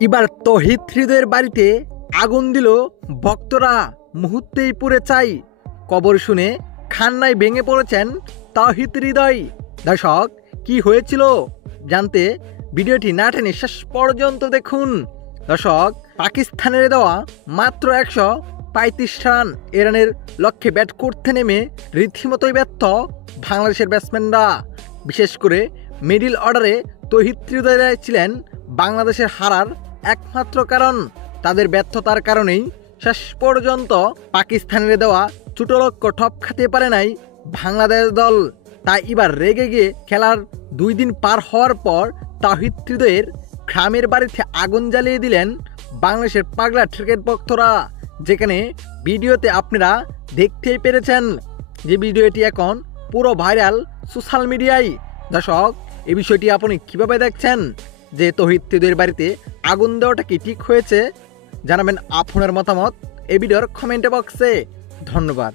এবার তৌহিদ হৃদয়ের বাড়িতে আগুন দিল ভক্তরা, মুহূর্তেই পুড়ে চাই। কবর শুনে খান্নায় ভেঙে পড়েছেন তৌহিদ হৃদয়। দর্শক, কি হয়েছিল জানতে ভিডিওটি না টেনে শেষ পর্যন্ত দেখুন। দর্শক, পাকিস্তানের দেওয়া মাত্র 135 রান ইরানের লক্ষ্যে ব্যাট করতে নেমে রীতিমতোই ব্যর্থ বাংলাদেশের ব্যাটসম্যানরা। বিশেষ করে মিডল অর্ডারে তৌহিদ হৃদয় ছিলেন বাংলাদেশের হারার একমাত্র কারণ। তাদের ব্যর্থতার কারণেই শেষ পর্যন্ত পাকিস্তানের দেওয়া ছোট লক্ষ্য টপ খেতে পারে নাই বাংলাদেশ দল। তাই এবার রেগে গিয়ে খেলার 2 দিন পার হওয়ার পর তৌহিদ হৃদয়ের গ্রামের বাড়িতে আগুন জ্বালিয়ে দিলেন বাংলাদেশের পাগলা ক্রিকেট ভক্তরা, যেখানে ভিডিওতে আপনারা দেখতেই পেরেছেন যে ভিডিওটি এখন পুরো ভাইরাল সোশ্যাল মিডিয়ায়। দর্শক, এই বিষয়টি আপনি কিভাবে দেখছেন যে তৌহিদ হৃদয়ের বাড়িতে আগুন দেওয়াটা কি ঠিক হয়েছে? জানাবেন আপনার মতামত এই ভিডিওর কমেন্ট বক্সে। ধন্যবাদ।